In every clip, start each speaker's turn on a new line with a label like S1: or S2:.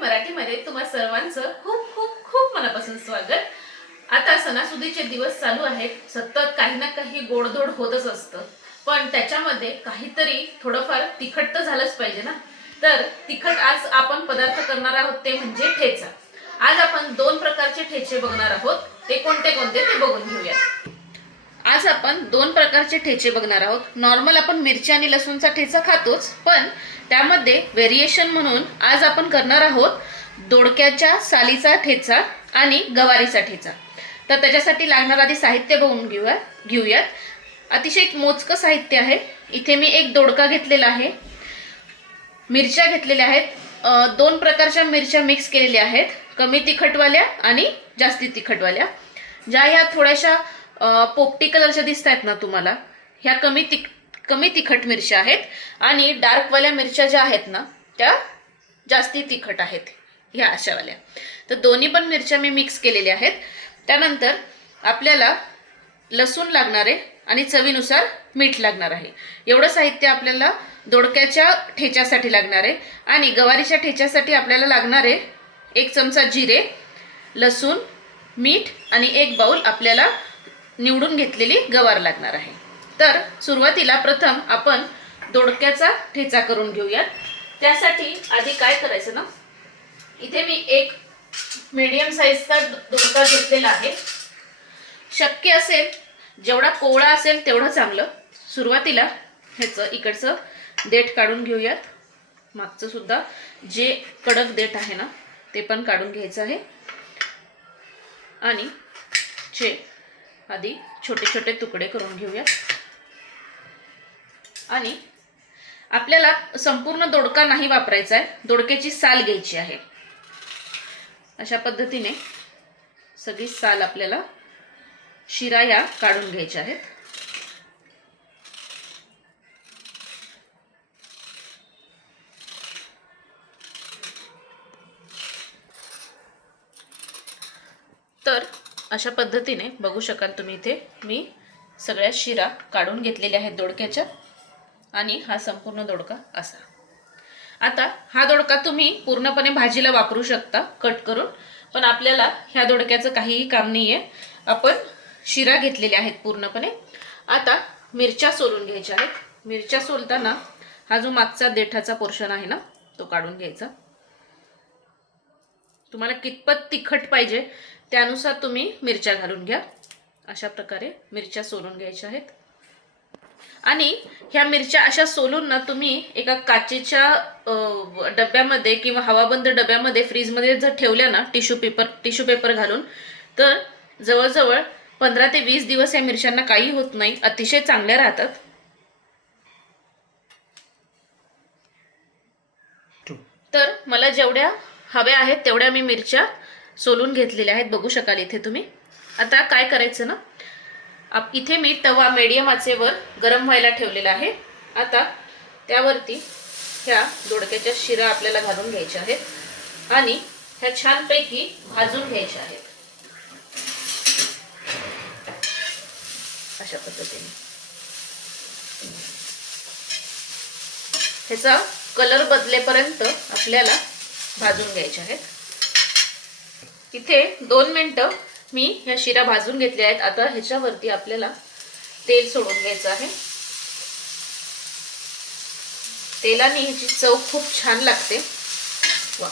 S1: मराठीमध्ये तुम्हा सर्वांचं खूप खूप खूप मनापासून स्वागत. आता सणासुदीचे दिवस चालू आहेत. सतत काही ना काही गोडधोड होतच असतं. पण त्याच्यामध्ये काहीतरी थोडंफार तिखट तर झालंच पाहिजे ना? तर तिखट आज आपण पदार्थ करणार आहोत ते म्हणजे ठेचा. आज आपण दोन प्रकारचे ठेचे बघणार आहोत. ते कोणते कोणते ते बघून घेऊया आज आपण दोन प्रकारचे ठेचे बघणार आहोत. नॉर्मल आपण मिरची आणि लसूणचा ठेचा खातोच पण त्यामध्ये व्हेरिएशन म्हणून आज आपण करणार आहोत दोडक्याच्या सालीचा ठेचा आणि गवारीचा ठेचा. तर त्याच्यासाठी लागणार आधी साहित्य बघून घेऊया घेऊयात. अतिशय एक मोजकं साहित्य आहे. इथे मी एक दोडका घेतलेला आहे. मिरच्या घेतलेल्या आहेत. दोन प्रकारच्या मिरच्या मिक्स केलेल्या आहेत. कमी तिखटवाल्या आणि जास्ती तिखटवाल्या. ज्या ह्या थोड्याशा पोपटी कलरच्या दिसत आहेत ना तुम्हाला ह्या कमी तिक कमी तिखट मिरच्या आहेत आणि डार्कवाल्या मिरच्या ज्या आहेत ना त्या जास्ती तिखट आहेत ह्या अशावाल्या तर दोन्ही पण मिरच्या मी मिक्स केलेल्या आहेत. त्यानंतर आपल्याला लसूण लागणार आहे आणि चवीनुसार मीठ लागणार आहे. एवढं साहित्य आपल्याला दोडक्याच्या ठेच्यासाठी लागणार आहे आणि गवारीच्या ठेच्यासाठी आपल्याला लागणार आहे एक चमचा जिरे लसूण मीठ आणि एक बाऊल आपल्याला निवडून घेतलेली गवार लागणार आहे. तर सुरुवातीला प्रथम आपण दोडक्याचा ठेचा करून घेऊयात. त्यासाठी आधी काय करायचं ना? इथे मी एक मीडियम साईजचा दोडका घेतलेला आहे. शक्य असेल जेवढा कोवळा असेल तेवढं चांगलं. सुरुवातीला ह्याचं इकडचं देठ काढून घेऊयात. मागचं सुद्धा जे कडक देठ आहे ना ते पण काढून घ्यायचं आहे. आणि जे आधी छोटे छोटे तुकडे करून घेऊयात. आणि आपल्याला संपूर्ण दोडका नाही वापरायचा आहे. दोडक्याची साल घ्यायची आहे. अशा पद्धतीने सगळी साल आपल्याला शिरा या काढून घ्यायच्या आहेत. तर अशा पद्धतीने बघू शकाल तुम्ही इथे. मी सगळ्या शिरा काढून घेतलेल्या आहेत दोडक्याच्या. आणि हा संपूर्ण दोडका असा. आता हा दोडका तुम्ही पूर्णपणे भाजीला वापरू शकता कट करून. पण आपल्याला ह्या दोडक्याचं काहीही काम नाही आहे आपण शिरा घेतलेल्या आहेत पूर्णपणे. आता मिरच्या सोलून घ्यायच्या आहेत. मिरच्या सोलताना हा जो मागचा देठाचा पोर्शन आहे ना तो काढून घ्यायचा. तुम्हाला कितपत तिखट पाहिजे त्यानुसार तुम्ही मिरच्या घालून घ्या. अशा प्रकारे मिरच्या सोलून घ्यायच्या आहेत. आणि ह्या मिरच्या अशा सोलून ना तुम्ही एका काचेच्या डब्यामध्ये किंवा हवाबंद डब्यामध्ये फ्रीजमध्ये जर ठेवल्या ना टिश्यू पेपर टिश्यू पेपर घालून तर जवळजवळ पंधरा ते वीस दिवस या मिरच्यांना काही होत नाही. अतिशय चांगल्या राहतात. तर मला जेवढ्या हव्या आहेत तेवढ्या मी मिरच्या सोलून घेतलेल्या आहेत. बघू शकाल इथे तुम्ही. आता काय करायचं ना? आप इथे मी तवा मीडियम आचेवर गरम व्हायला ठेवलेला आहे. आता त्यावरती ह्या दोडक्याच्या शिरा आपल्याला घालून घ्यायच्या आहेत. आणि ह्या छानपैकी भाजून घ्यायच्या आहेत. अशा पद्धतीने. ह्याचा कलर बदलेपर्यंत आपल्याला भाजून घ्यायचे आहेत. इथे दोन मिनटं मी ह्या शिरा भाजून घेतल्या आहेत. आता ह्याच्यावरती आपल्याला तेल सोडून घ्यायचं आहे. तेलाने ह्याची चव खूप छान लागते. वा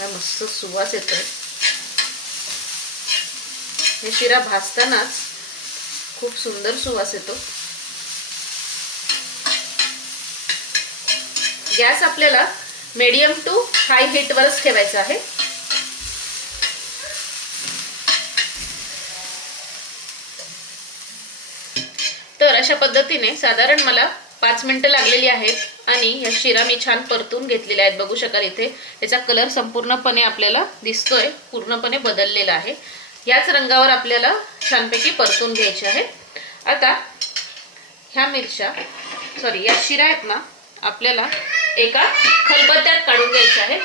S1: मस्त सुवास येतोय. हे शिरा भाजतानाच खूप सुंदर सुवास येतो. गॅस आपल्याला मीडियम टू हाय हीटवरच ठेवायचा आहे. तर अशा पद्धतीने साधारण मला पाच मिनिटं लागलेली आहेत आणि ह्या शिरा मी छान परतून घेतलेल्या आहेत. बघू शकाल इथे याचा कलर संपूर्णपणे आपल्याला दिसतोय पूर्णपणे बदललेला आहे. याच रंगावर आपल्याला छानपैकी परतून घ्यायचे आहे. आता ह्या मिरच्या सॉरी या शिरा आहेत ना आपल्याला एका खलबत्त्यात काढून घ्यायचे आहे.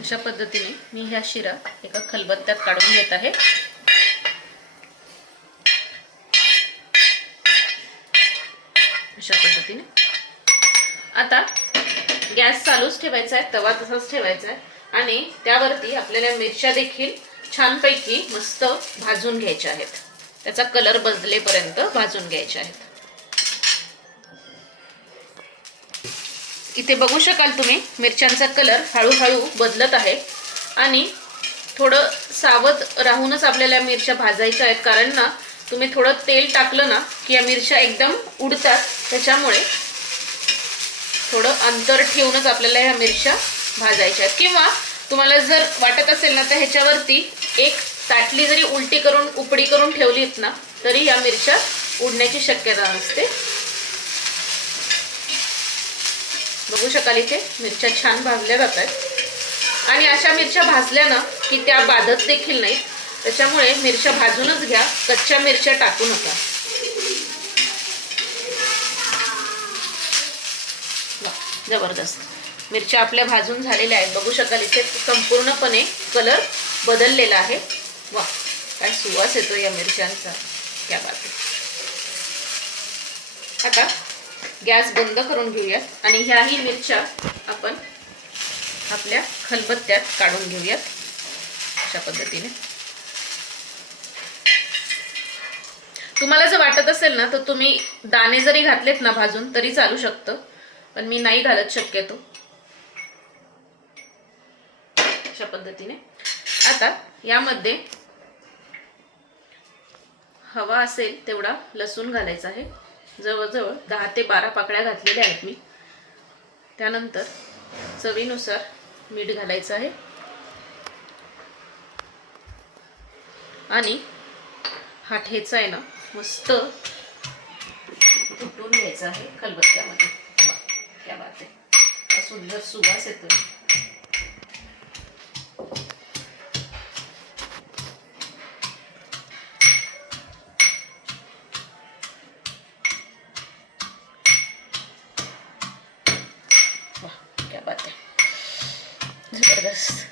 S1: अशा पद्धतीने मी ह्या शिरा एका खलबत्त्यात काढून घेत आहे. अशा पद्धतीने. आता गॅस चालूच ठेवायचा आहे तवा तसाच ठेवायचा आहे आणि त्यावरती आपल्याला मिरच्या देखील छानपैकी मस्त भाजून घ्यायच्या आहेत. त्याचा कलर बदलेपर्यंत भाजून घ्यायच्या आहेत. इथे बघू शकाल तुम्ही मिरच्यांचा कलर हळूहळू बदलत आहे. आणि थोडं सावध राहूनच आपल्याला मिरच्या भाजायच्या आहेत. कारण ना तुम्ही थोडं तेल टाकलं ना की या मिरच्या एकदम उडतात. त्याच्यामुळे थोडं अंतर ठेवूनच आपल्याला ह्या मिरच्या भाजायच्या आहेत. किंवा तुम्हाला जर वाटत असेल ना तर ह्याच्यावरती एक ताटली जरी उलटी करून उपडी करून ठेवलीत ना तरी ह्या मिरच्या उडण्याची शक्यता असते. बघू शकाल इथे मिरच्या छान भाजल्या जात आहेत. आणि अशा मिरच्या भाजल्या ना की त्या बाधत देखील नाही त्याच्यामुळे मिरच्या भाजूनच घ्या कच्च्या मिरच्या टाकू नका. जबरदस्त. मिरच्या आपल्या भाजून झालेल्या आहेत. बघू शकाल इथे संपूर्णपणे कलर बदललेला आहे. वा काय सुवास येतो या मिरच्यांचा. त्या बाजू आता गॅस बंद करून घेऊयात आणि ह्याही मिरच्या आपण आपल्या खलबत्त्यात काढून घेऊयात अशा पद्धतीने. तुम्हाला जर वाटत असेल ना तर तुम्ही दाणे जरी घातलेत ना भाजून तरी चालू शकतं. पण मी नाही घालत शक्यतो. अशा पद्धतीने. आता यामध्ये हवा असेल तेवढा लसूण घालायचा आहे. जवळजवळ दहा ते बारा पाकळ्या घातलेल्या आहेत मी. त्यानंतर चवीनुसार मीठ घालायचं आहे. आणि हा ठेचा आहे ना मस्त कुटून घ्यायचा आहे खलबत्त्यामध्ये. वा, बात आहे. सुंदर सुवास येतो आहे जबरदस्त.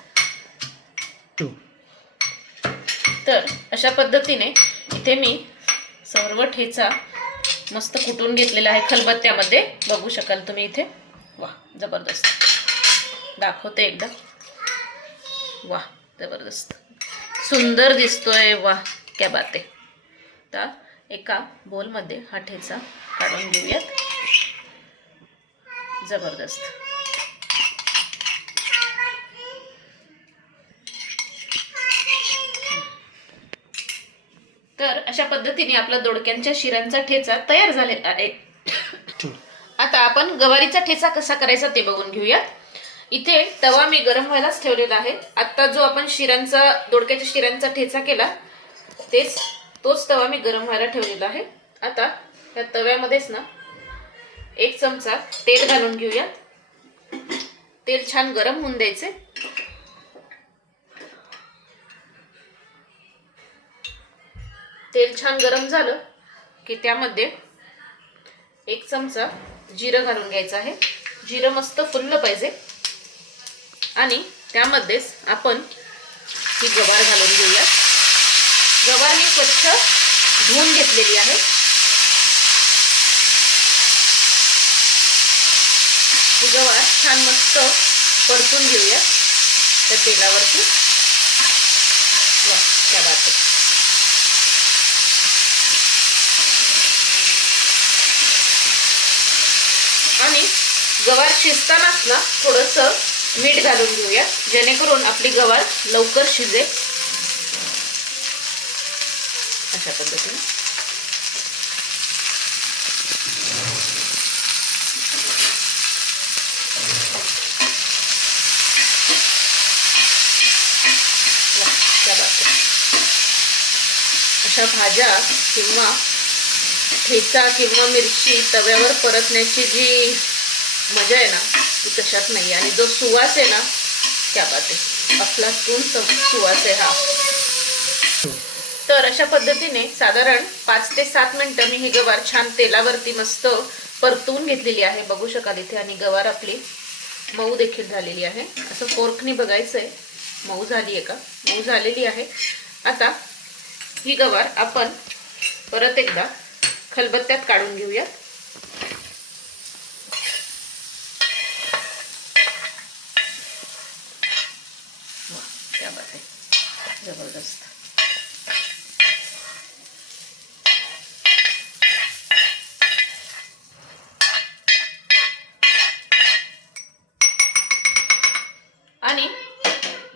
S1: तर अशा पद्धतीने इथे मी सर्व ठेचा मस्त कुटून घेतलेला आहे खलबत्त्यामध्ये. बघू शकाल तुम्ही इथे. वा जबरदस्त. दाखवते एकदा. वा जबरदस्त. सुंदर दिसतोय. वा क्या बात आता एका बोलमध्ये हा ठेचा काढून घेऊयात. जबरदस्त तर अशा पद्धतीने आपला दोडक्यांच्या शिरांचा ठेचा तयार झालेला आहे. आता आपण गवारीचा ठेचा कसा करायचा ते बघून घेऊयात. इथे तवा मी गरम व्हायलाच ठेवलेला आहे. आता जो आपण शिरांचा दोडक्याच्या शिरांचा ठेचा केला तेच तोच तवा मी गरम व्हायला ठेवलेला आहे. आता या तव्यामध्येच ना एक चमचा तेल घालून घेऊयात. तेल छान गरम होऊन द्यायचे. तेल छान गरम झालं की त्यामध्ये एक चमचा जिरं घालून घ्यायचं आहे. जिरं मस्त फुललं पाहिजे. आणि त्यामध्येच आपण ही गवार घालून घेऊया गवार मी स्वच्छ धुवून घेतलेली आहे. ही गवार छान मस्त परतून घेऊया त्या तेलावरती वा त्या बात आणि गवार शिजतानाच ना थोडंसं मीठ घालून घेऊया. जेणेकरून आपली गवार लवकर शिजेल अशा पद्धतीने. अशा भाज्या किंवा ठेचा किंवा मिरची तव्यावर परतण्याची जी मजा आहे ना? ती कशात नाही. आणि जो सुवास आहे ना त्या बात आपला अफलातून सुवास आहे हा. तर अशा पद्धतीने साधारण पाच ते सात मिनिटं मी ही गवार छान तेलावरती मस्त परतवून घेतलेली आहे. बघू शकाल इथे. आणि गवार आपली मऊ देखील झालेली आहे. असं फोर्कनी बघायचं आहे मऊ झाली आहे का? मऊ झालेली आहे. आता ही गवार आपण परत एकदा खलबत्त्यात काढून घेऊयात. बात जबरदस्त. आणि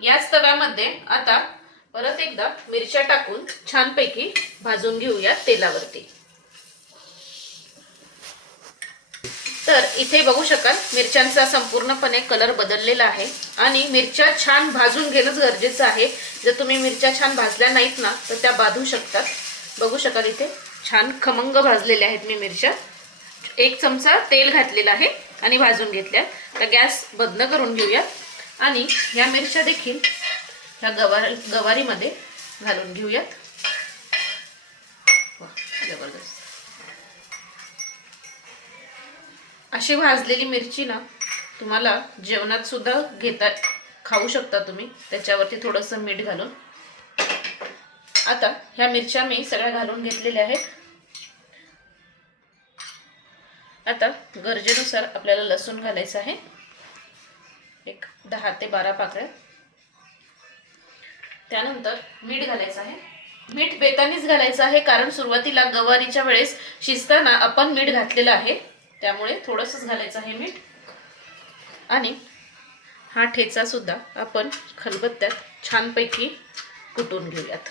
S1: याच तव्यामध्ये आता परत एकदा मिरच्या टाकून छानपैकी भाजून घेऊया तेलावरती. तर इथे बघू शकाल मिरच्यांचा संपूर्णपणे कलर बदललेला आहे. आणि मिरच्या छान भाजून घेणंच गरजेचं आहे. जर तुम्ही मिरच्या छान भाजल्या नाहीत ना तर त्या बाधू शकतात. बघू शकाल इथे छान खमंग भाजलेल्या आहेत मी मिरच्या. एक चमचा तेल घातलेला आहे आणि भाजून घेतल्या. तर गॅस बंद करून घेऊया. आणि ह्या मिरच्या देखील ह्या गवार गवारीमध्ये घालून घेऊयात. वा जबरदस्त. अशी भाजलेली मिरची ना तुम्हाला जेवणात सुद्धा घेता खाऊ शकता तुम्ही. त्याच्यावरती थोडंसं मीठ घालून. आता ह्या मिरच्या मी सगळ्या घालून घेतलेल्या आहेत. आता गरजेनुसार आपल्याला लसूण घालायचं आहे. एक दहा ते बारा पाकळ्या. त्यानंतर मीठ घालायचं आहे. मीठ बेतानीच घालायचं आहे कारण सुरुवातीला गवारीच्या वेळेस शिजताना आपण मीठ घातलेलं आहे. त्यामुळे थोडंसंच घालायचं आहे मीठ. आणि हा ठेचासुद्धा आपण खलबत्त्यात छानपैकी कुटून घेऊयात.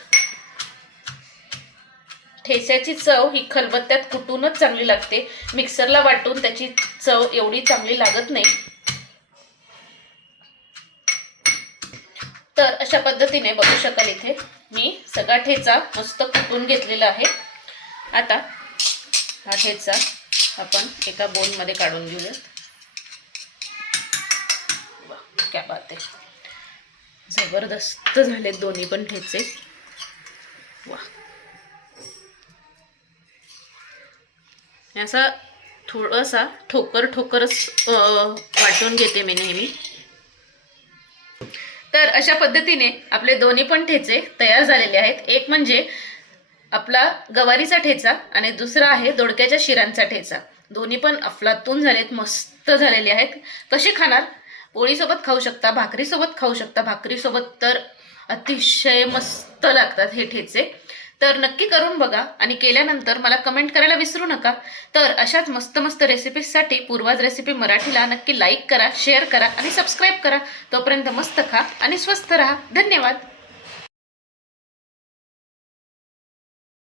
S1: ठेच्याची चव ही खलबत्त्यात कुटूनच चांगली लागते. मिक्सरला वाटून त्याची चव एवढी चांगली लागत नाही. तर अशा पद्धतीने बघू शकाल इथे मी सगळा ठेचा मस्त कुटून घेतलेला आहे. आता हा ठेचा आपण एका बोलमध्ये काढून घेऊयात. वा, क्या बात आहे. जबरदस्त झालेत दोन्ही पण ठेचे. वा. असा थोडासा ठोकर ठोकरच वाटून घेते मी नेहमी. तर अशा पद्धतीने आपले दोन्ही पण ठेचे तयार झालेले आहेत. एक म्हणजे आपला गवारीचा ठेचा आणि दुसरा आहे दोडक्याच्या शिरांचा ठेचा. दोन्ही पण अफलातून झालेत मस्त झालेले आहेत. कसे खाणार? पोळीसोबत खाऊ शकता भाकरीसोबत खाऊ शकता. भाकरीसोबत तर अतिशय मस्त लागतात हे ठेचे. तर नक्की करून बघा आणि केल्यानंतर मला कमेंट करायला विसरू नका. तर अशाच मस्त मस्त रेसिपीजसाठी पूर्वाज रेसिपी मराठीला नक्की लाईक करा शेअर करा आणि सबस्क्राईब करा. तोपर्यंत मस्त खा आणि स्वस्त राहा. धन्यवाद.